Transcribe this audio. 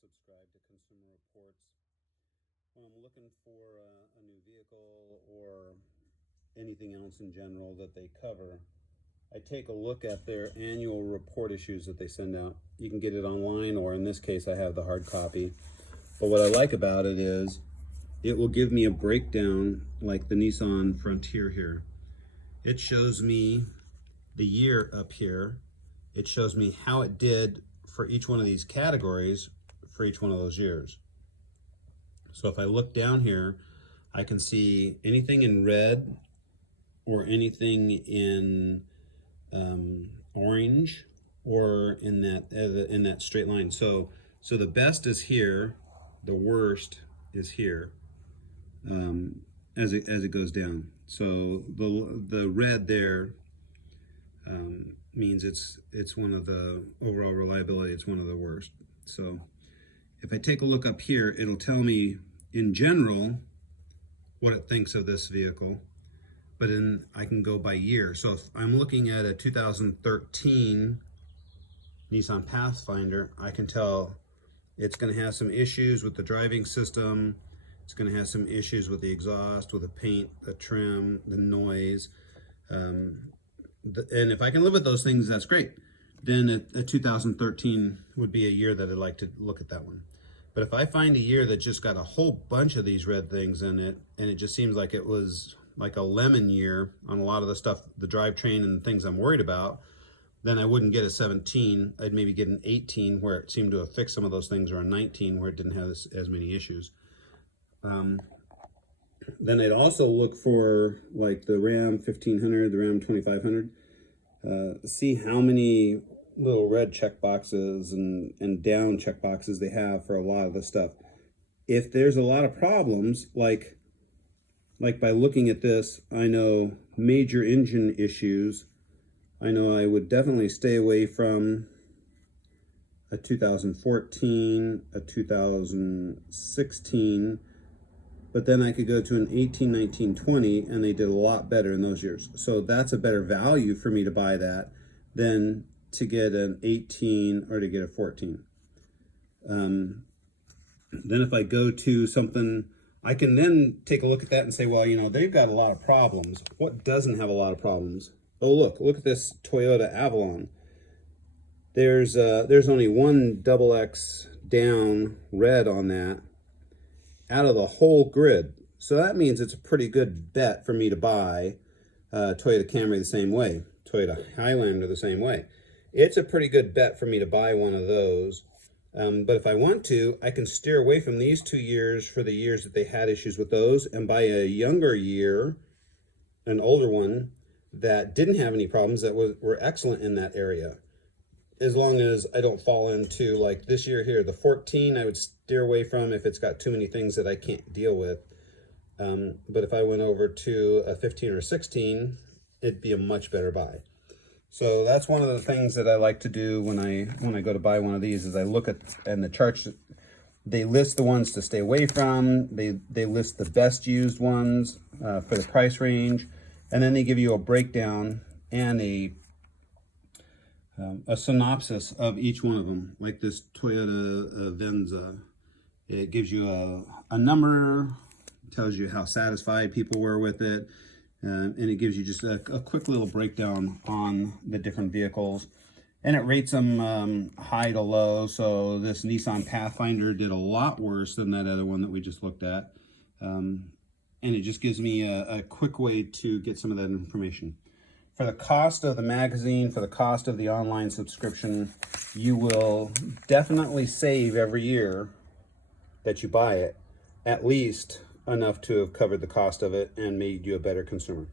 subscribe to Consumer Reports. When I'm looking for a new vehicle or anything else in general that they cover, I take a look at their annual report issues that they send out. You can get it online, or in this case, I have the hard copy. But what I like about it is it will give me a breakdown like the Nissan Frontier here. It shows me the year up here. It shows me how it did for each one of these categories for each one of those years. So if I look down here, I can see anything in red or anything in orange or in that straight line. So the best is here, the worst is here as it goes down. So the red there means it's one of the overall reliability, it's one of the worst. So if I take a look up here, it'll tell me in general what it thinks of this vehicle, but I can go by year. So if I'm looking at a 2013 Nissan Pathfinder, I can tell it's going to have some issues with the driving system. It's going to have some issues with the exhaust, with the paint, the trim, the noise. And if I can live with those things, that's great. Then a 2013 would be a year that I'd like to look at that one. But if I find a year that just got a whole bunch of these red things in it, and it just seems like it was like a lemon year on a lot of the stuff, the drivetrain and the things I'm worried about, then I wouldn't get a 17. I'd maybe get an 18 where it seemed to have fixed some of those things, or a 19 where it didn't have as many issues. Then I'd also look for like the Ram 1500, the Ram 2500, see how many little red check boxes and down check boxes they have for a lot of the stuff. If there's a lot of problems, like by looking at this, I know major engine issues, I know I would definitely stay away from a 2014, a 2016, but then I could go to an 18, 19, 20, and they did a lot better in those years. So that's a better value for me to buy that than to get an 18 or to get a 14. Then if I go to something, I can then take a look at that and say, well, you know, they've got a lot of problems. What doesn't have a lot of problems? Oh, look at this Toyota Avalon. There's only one XX down red on that out of the whole grid. So that means it's a pretty good bet for me to buy Toyota Camry the same way, Toyota Highlander the same way. It's a pretty good bet for me to buy one of those. But if I want to, I can steer away from these 2 years for the years that they had issues with those and buy a younger year, an older one that didn't have any problems, that were excellent in that area. As long as I don't fall into like this year here, the 14, I would steer away from if it's got too many things that I can't deal with. But if I went over to a 15 or 16, it'd be a much better buy. So that's one of the things that I like to do when I go to buy one of these is I look at, and the charts, they list the ones to stay away from. They list the best used ones for the price range, and then they give you a breakdown and a synopsis of each one of them. Like this Toyota Venza, it gives you a number, tells you how satisfied people were with it. And it gives you just a quick little breakdown on the different vehicles, and it rates them high to low. So this Nissan Pathfinder did a lot worse than that other one that we just looked at, and it just gives me a quick way to get some of that information. For the cost of the magazine, for the cost of the online subscription, you will definitely save every year that you buy it, at least enough to have covered the cost of it and made you a better consumer.